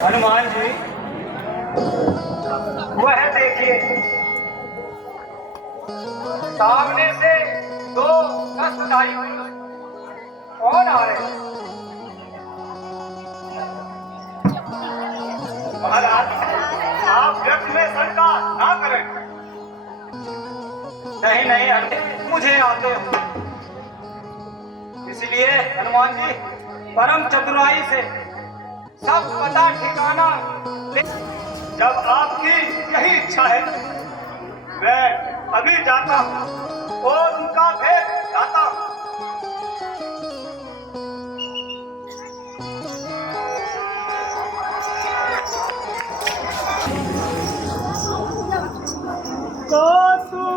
हनुमान जी, वह देखिए सामने से दो कष्टदायी पुरुष कौन आ रहे हैं? महाराज, आप व्यर्थ में शंका ना करें। नहीं नहीं, मुझे आते हो, इसलिए हनुमान जी परम चतुराई से सब पता ठिकाना जब आपकी यही इच्छा है, मैं अभी जाता हूँ और उनका भेद जाता हूँ। तो तुम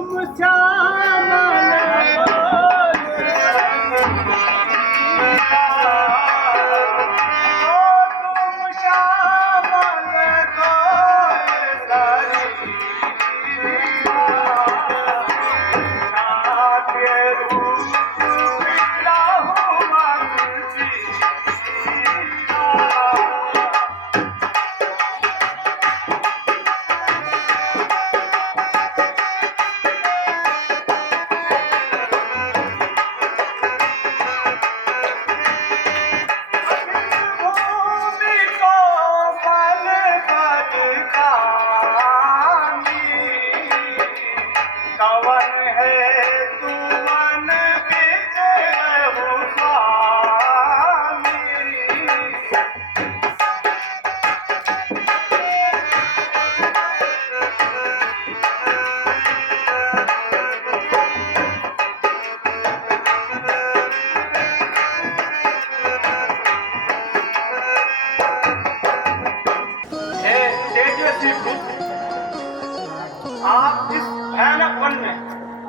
आप इस भयानक वन में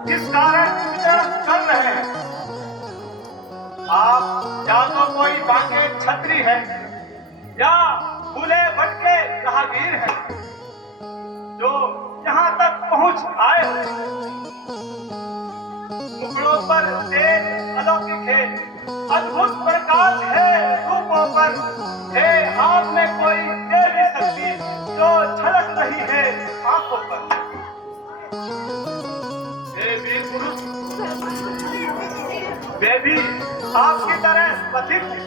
जिस कारण विचरण कर रहे हैं, आप या तो कोई बांके छत्री है या भूले भटके राहगीर हैं जो यहाँ तक पहुँच आए हो। मुखड़ों पर तेज अलौकिक है, अद्भुत प्रकाश है रूपों पर, है आप में कोई देवी शक्ति जो झलक रही है आंखों पर। हे वीर पुरुष, वे भी आपकी तरह पथिक हैं।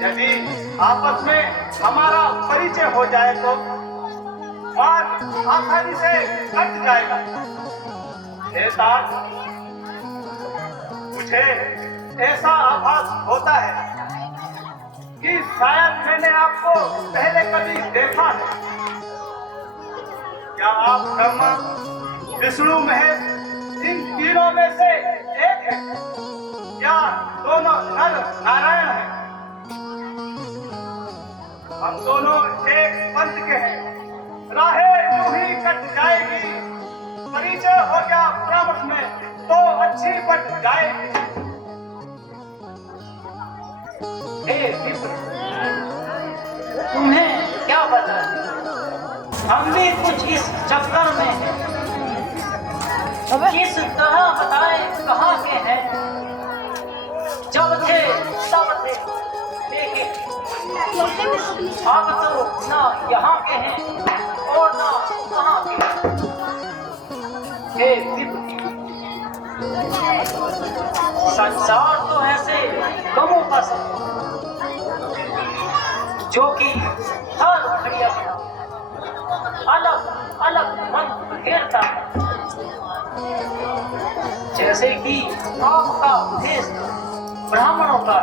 यदि आपस में हमारा परिचय हो जाए तो बात आसानी से कट जाएगा। हे तात, मुझे ऐसा आभास होता है कि शायद मैंने आपको पहले कभी देखा है। क्या आप ब्रह्मा, विष्णु, महेश इन तीनों में से एक है या दोनों नर नारायण हैं? हम दोनों एक पंथ के हैं, राहें यूं ही कट जाएगी। परिचय हो गया परामर्श में तो अच्छी बट जाएगी। हे विप्र, तुम्हें क्या पता, हम भी कुछ इस चक्कर में हैं। किस तरह बताए कहाँ के हैं, जब थे तब थे, लेकिन अब तो ना यहाँ के हैं और ना वहाँ के। हे विप्र, संसार तो ऐसे गमों का सब जो कि हर घड़िया अलग अलग मन घेरता है। जैसे कि आपका देश ब्राह्मणों का,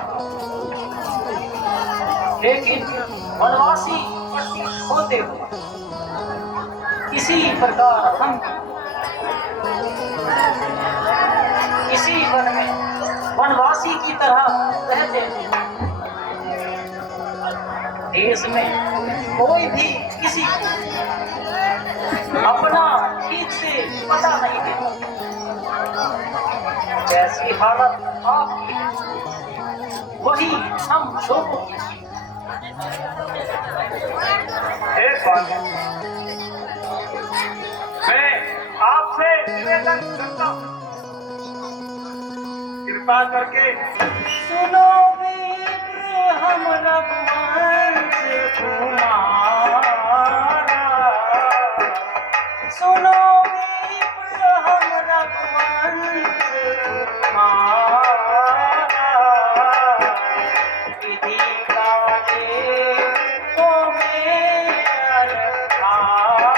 लेकिन वनवासी होते हुए इसी प्रकार हम इसी वन में वनवासी की तरह रहते हैं। देश में कोई भी किसी अपना ठीक से पता नहीं देता। जैसी हालत आपकी वही हम लोगों की। मैं आपसे निवेदन करता हूँ, कृपा करके सुनो वीर, हम रघुवंश कुमारा, सुनो विप्र हम रघुवंश कुमारा, विधि काले को मेर धारा।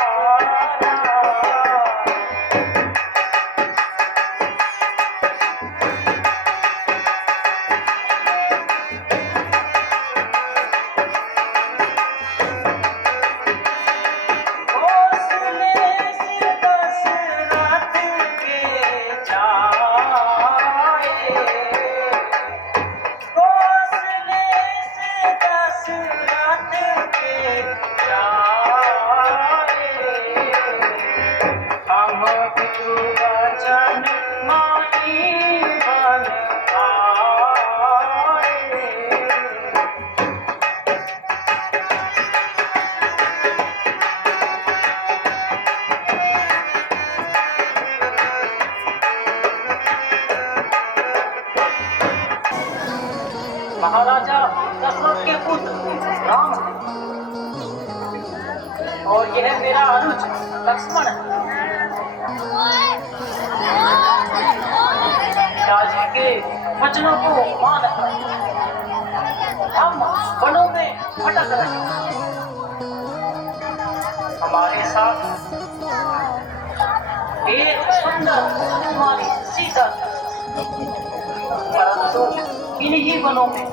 महाराजा दशरथ के पुत्र राम और यह मेरा अनुज लक्ष्मण है। राजा के वचनों को मानकर हम वनों में भटक रहे हैं। हमारे साथ एक सुंदर कुमारी सीता, परंतु इन्हीं वनों में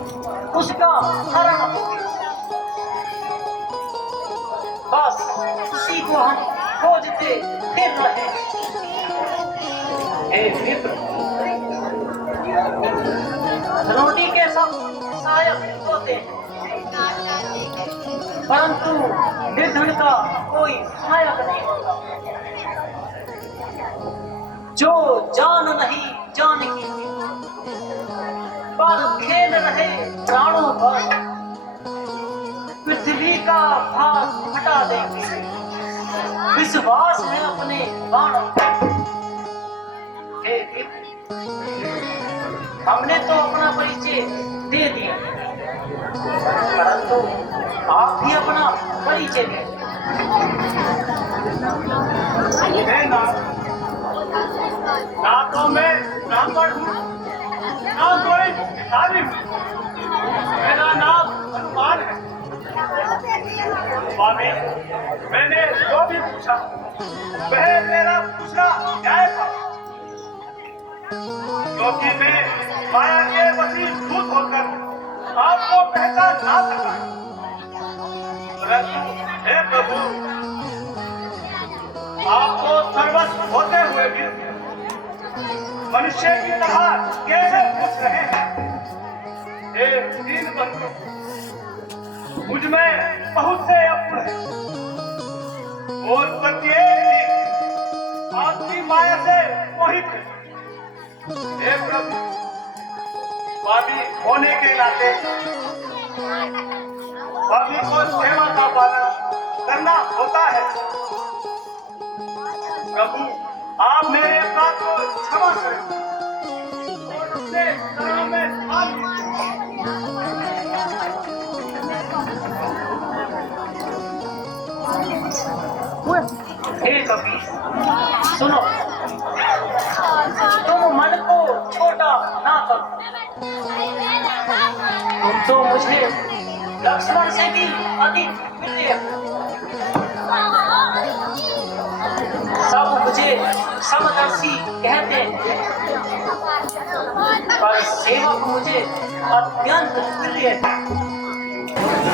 उसका हरण हो गया। बस उसी को हम खोजते फिर रहे। हे विप्र, रोटी के सब सहायक होते हैं, परंतु निर्धन का कोई सहायक नहीं होता। जो जान नहीं जान की पर खेल रहे प्राणों पर, पृथ्वी का भार हटा देंगे। विश्वास है अपने बाणों पर। हे विप्र, हमने तो अपना परिचय दे दिया, परंतु आप भी अपना परिचय दें। ना तो मैं ब्राह्मण हूँ, ना कोई भिखारी हूँ। मेरा नाम हनुमान है। स्वामी, मैंने जो भी पूछा वह मेरा पूछना न्याय था, क्योंकि मैं माया के वशीभूत होकर आपको पहचान ना सका। परंतु हे प्रभु, आपको सर्वस्व होते हुए भी मनुष्य की तरह कैसे पूछ रहे हैं? हे दीन बंधु, मुझ में बहुत से अपुर हैं और प्रत्येक जीव आपकी माया से मोहित है। हे प्रभु, स्वामी होने के नाते स्वामी को सेवा का पालन करना होता है। प्रभु, आप मेरे अपराध को क्षमा करें और उससे शरण में ढाल दीजिए। हे कबीर, सुनो, तुम मन को छोटा ना करो। तुम तो मुझे लक्ष्मण से भी अधिक प्रिय हो। सब मुझे समदर्शी कहते हैं, पर सेवक मुझे अत्यंत प्रिय है।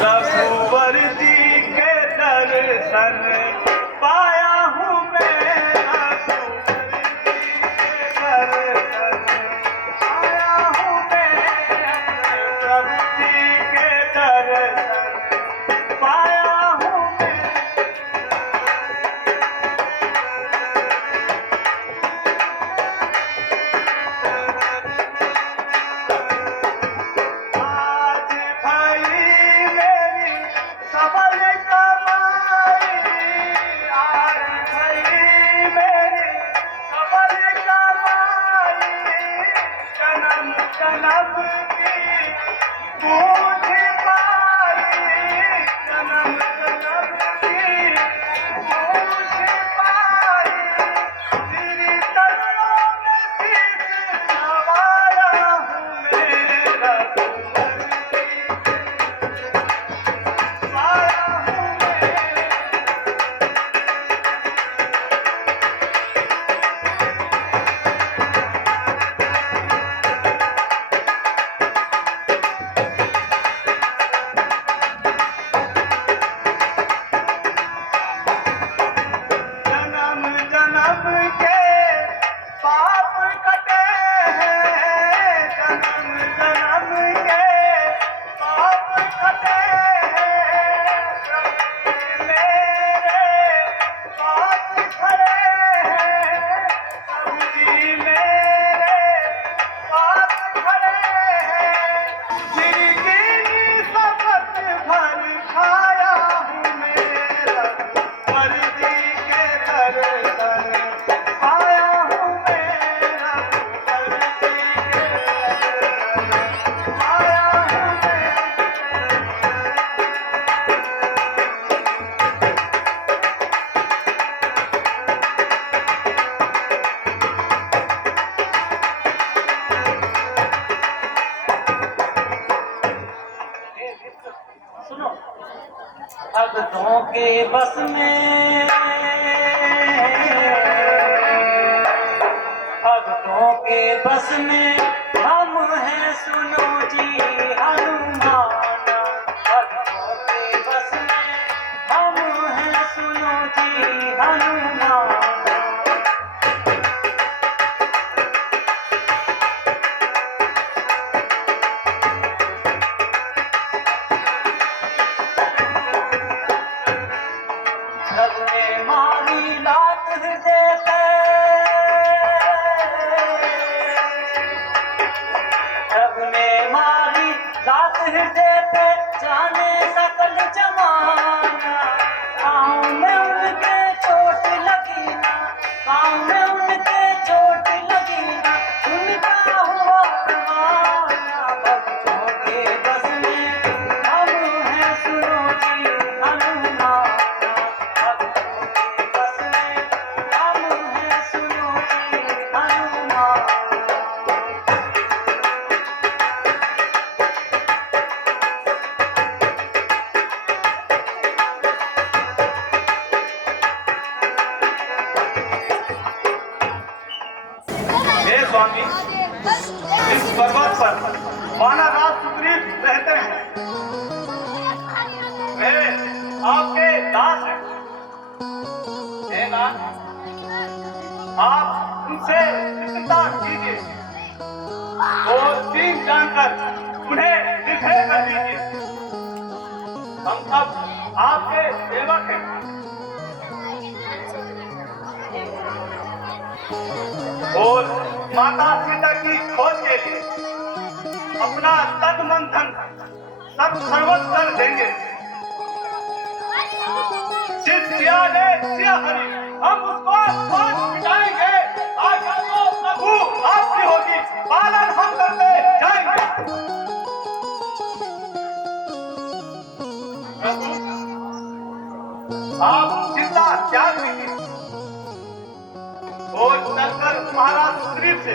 रघुवर जी के दर्शन पाया हूँ मैं, रघुवर जी के दर्शन पाया हूँ मैं, प्रभु जी के दर्शन पाया हूँ मैं। आज भाई मेरी सफल कमाई भक्तों के बस में, भक्तों के बस में हम हैं सुनो जी हनुमान। भक्तों के बस में हम हैं सुनो जी हनुमान। सबने मारी लात हृदय पे, सबने मारी लात हृदय पे जाने सकल जमाना। पाँव में उनके चोट लगी ना, पाँव में उनके चोट लगी ना, उनका हुआ कमाना। भक्तों के बस में हम हैं सुनो जी हनुमान। भक्तों के बस में हम हैं सुनो जी हनुमान। हे स्वामी, इस पर्वत पर वानरराज सुग्रीव रहते हैं। वे आपके दास हैं। हे नाथ, आप उनसे चिंता कीजिए और दीन जानकर उन्हें निर्भय कर दीजिए। हम सब आपके सेवक हैं और माता सीता की खोज के लिए अपना तन मन धन सब सर्वस्व कर देंगे। जिस सिया ने सिया हरी, हम उसको खोज मिटाएंगे। आज्ञा तो प्रभु आपकी होगी, पालन हम करते जाएंगे। प्रभु, आप चिंता त्याग दीजिए और चलकर महाराज सुग्रीव से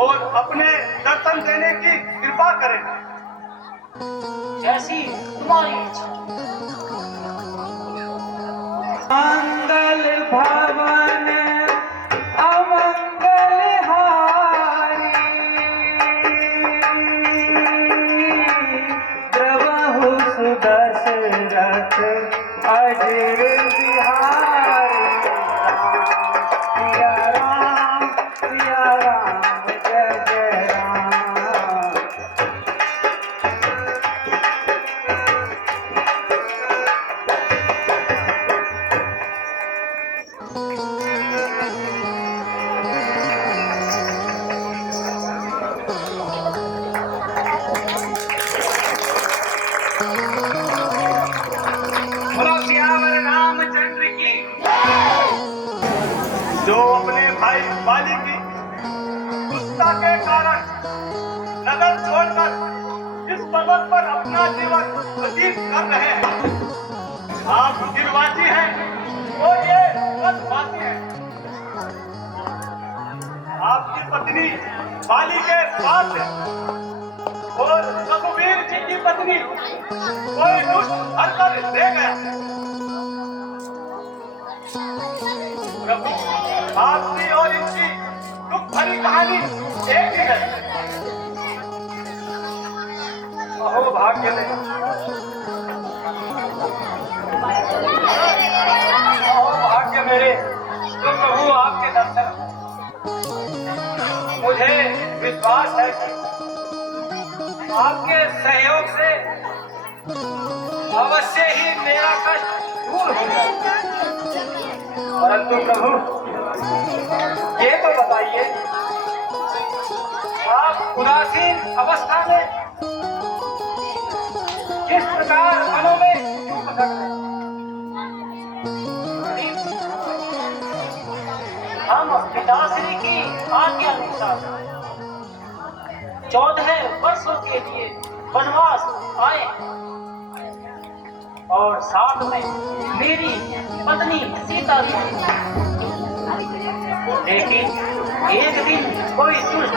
और अपने दर्शन देने की कृपा करें। जैसी तुम्हारी इच्छा। मंगल भवन अमंगल हारी, द्रवहु सुदशरथ अजर बिहारी। सिया राम जय जय राम। बोलो सियावर रामचंद्र की। जो अपने भाई बाली की दुष्टता के कारण नगर छोड़कर इस पर्वत पर अपना जीवन व्यतीत कर रहे हैं। आप गिरवासी हैं और ये वनवासी हैं। आपकी पत्नी बाली के पास है और रघुवीर जी की पत्नी कोई दुष्ट हरकर ले गया। प्रभु, आपकी और इनकी दुख भरी कहानी एक ही है। अहो भाग्य ने, अहो भाग्य मेरे, जो प्रभु आपके दर्शन। मुझे विश्वास है कि आपके सहयोग से अवश्य ही मेरा कष्ट दूर होगा। परंतु प्रभु, ये तो बताइए, आप उदासीन अवस्था में किस प्रकार मनों में क्यों भटक रहे हैं? हम पिताश्री की आज्ञा अनुसार 14 वर्षों के लिए वनवास आए और साथ में मेरी पत्नी सीता भी। लेकिन एक दिन कोई दुष्ट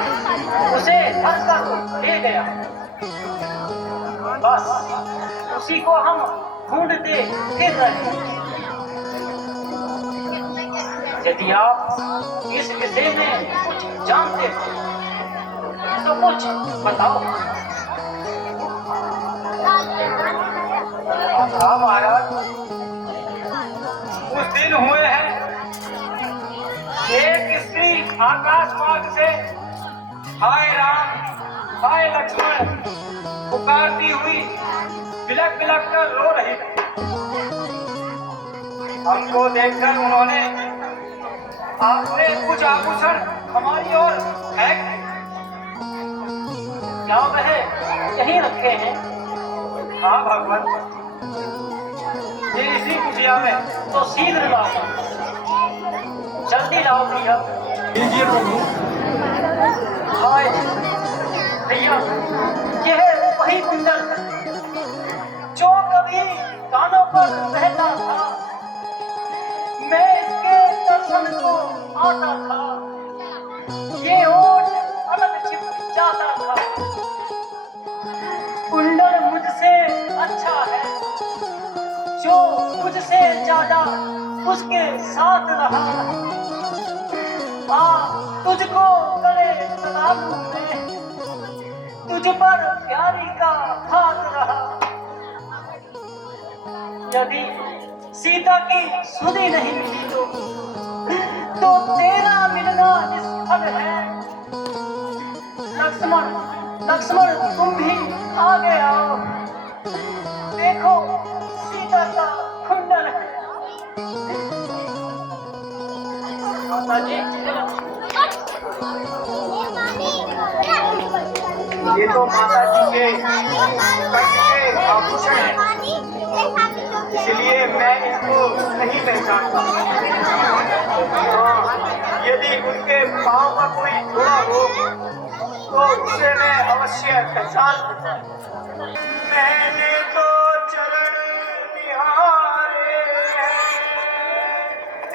उसे धर कर ले गया बस उसी को हम ढूंढते फिर रहे हैं। यदि आप इस विषय में कुछ जानते हो तो कुछ बताओ। हाँ महाराज, कुछ दिन हुए हैं एक स्त्री आकाश मार्ग से हाय राम हाय लक्ष्मण पुकारती हुई बिलक बिलक कर रो रही थी। हमको देखकर उन्होंने आपने कुछ आभूषण हमारी ओर फेंक दिए। क्या वह यहीं रखे हैं? हाँ भगवान, ये इसी कुटिया में। तो शीघ्र लाओ, जल्दी लाओ भैया। लीजिए प्रभु। हाय भैया, यह है वही कुंडल जो कभी कानों पर रहता था। मैं इसके दर्शन को आता था, ये ओट अलग छिप जाता था। कुंडल मुझसे अच्छा है, जो मुझसे ज्यादा उसके साथ रहा। तुझको गले लगा लूं मैं, तुझ पर प्यारी का हाथ रहा। यदि सीता की सुधि नहीं मिली तो तेरा मिलना निष्फल है। लक्ष्मण लक्ष्मण तुम भी आगे आओ, देखो सीता का कुंडल है। माता जी, ये तो माता जी के कंठ के आभूषण हैं, इसलिए मैं इनको नहीं पहचानता। यदि उनके पाँव का कोई जोड़ा हो तो उसे मैं अवश्य पहचान लूंगा। मैंने तो चरण निहारे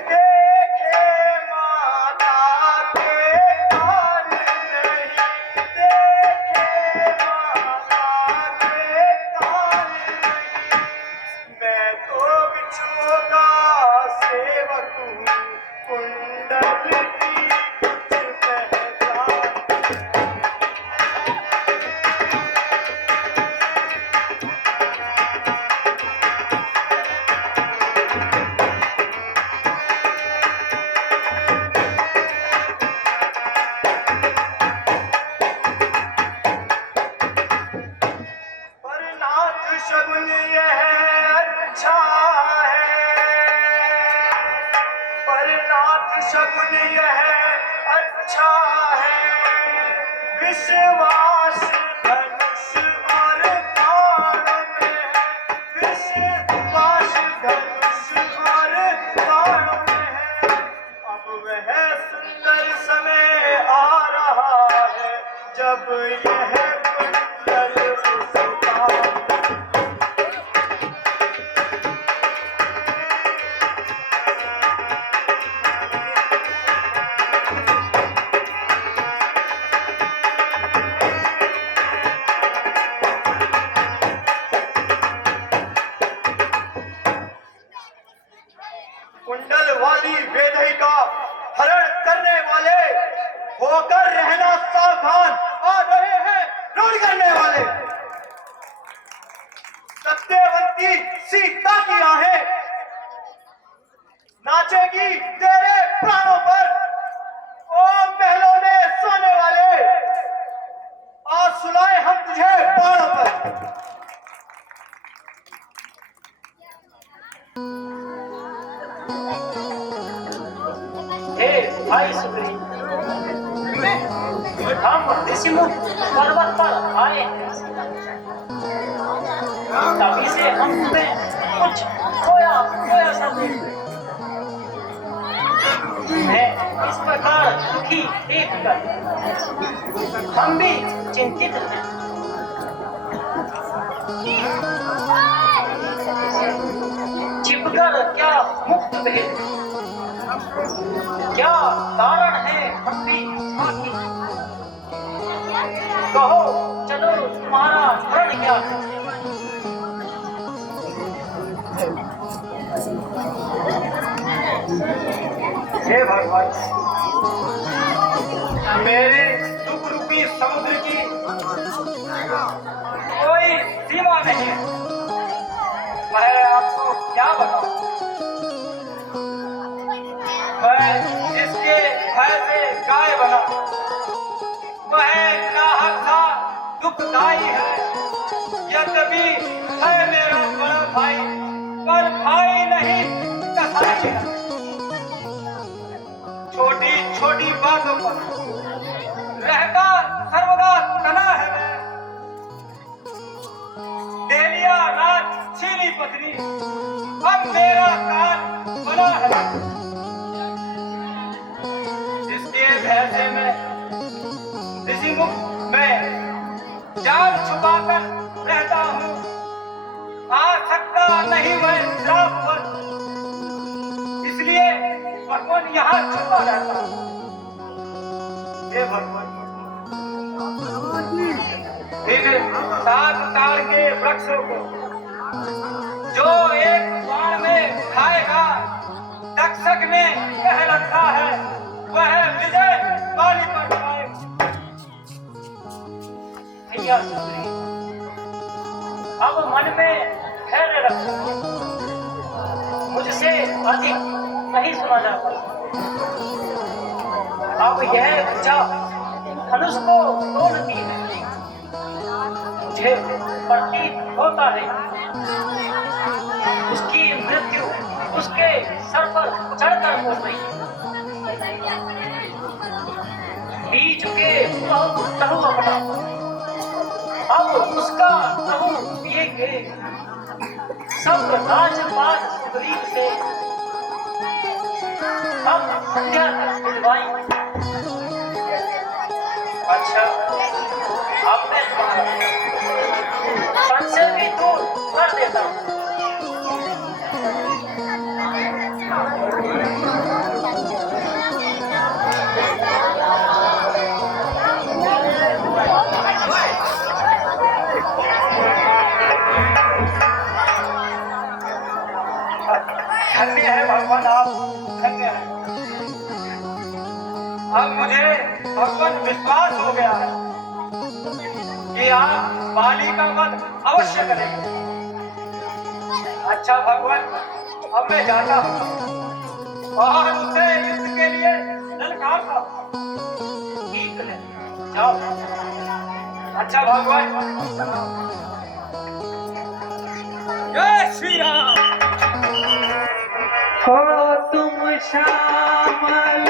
देखे माता के काल नहीं, देखे माता के काल नहीं। मैं तो बिच्छुओं का सेवक हूँ, कुंडल की कुछ पहचान। पर नाथ शगुन यह अच्छा है, पर नाथ शगुन यह अच्छा है। विश्वास धनुष और बाण में, विश्वास धनुष और बाण में है। अब वह सुंदर समय आ रहा है जब यह कुंडल उसका कुंडल वाली वेदई का हरण करने वाले होकर रहना सावधान। आ रहे हैं रण करने वाले। सत्यवती सीता की आहें नाचेगी तेरे प्राणों पर। ओ महलों में सोने वाले, आज सुलाए हम तुझे बाणों पर। हे भाई सुग्रीव, हम ऋषिमुख पर्वत पर आए हैं। तभी से हम तुम्हें कुछ खोया खोया सा देख रहे हैं। मैं इस प्रकार दुखी देखकर हम भी चिंतित हैं। छिपकर क्या मुक्त भेद, क्या कारण है हम भी बाकी? कहो चलो तुम्हारा रण क्या है? हे भगवान, मेरे दुख रूपी समुद्र की कोई सीमा नहीं है। मैं आपको क्या बताऊं? मैं जिसके भय से गाय बना, वह नाहक सा दुखदाई है। यद्यपि है मेरा बड़ा भाई, पर भाई नहीं कसाई है। छोटी छोटी बातों पर रहता सर्वदा तना है मैं। डेलिया रात छीली पत्नी, अब मेरा कान बना है। जिसके भय से मैं इसी मुख में जान छुपाकर रहता हूँ, आ सकता नहीं मैं श्राप पर, इसलिए भगवान यहाँ छुपा रहता हूँ। हे भगवान, इन 7 ताड़ के वृक्षों को जो एक बाण में खाएगा, तक्षक ने कह रखा है, वह विजय बाली पर पाएगा। भैया सुंदरी, अब मन में धैर्य रखो, मुझसे अधिक नहीं सुना जाता। अब यह ऊंचा धनुष को तोड़ती है, मुझे प्रतीत होता है उसकी मृत्यु उसके सर पर चढ़कर हो गई। पी चुके तहु अपना, अब उसका तहु पिएंगे सब राजपाट सुग्रीव से। अब संध्या तक दिलवाई। अच्छा, अब मैं संशय भी दूर कर देता हूँ। धन्य है भगवान, आप धन्य है। अब मुझे भगवान विश्वास हो गया है कि आप बाली का वध अवश्य करेंगे। अच्छा भगवान, अब मैं जाता हूँ और उसे युद्ध के लिए ललकारता हूँ। ठीक है, जाओ। अच्छा भगवान, जय श्री राम। हो तुम श्यामल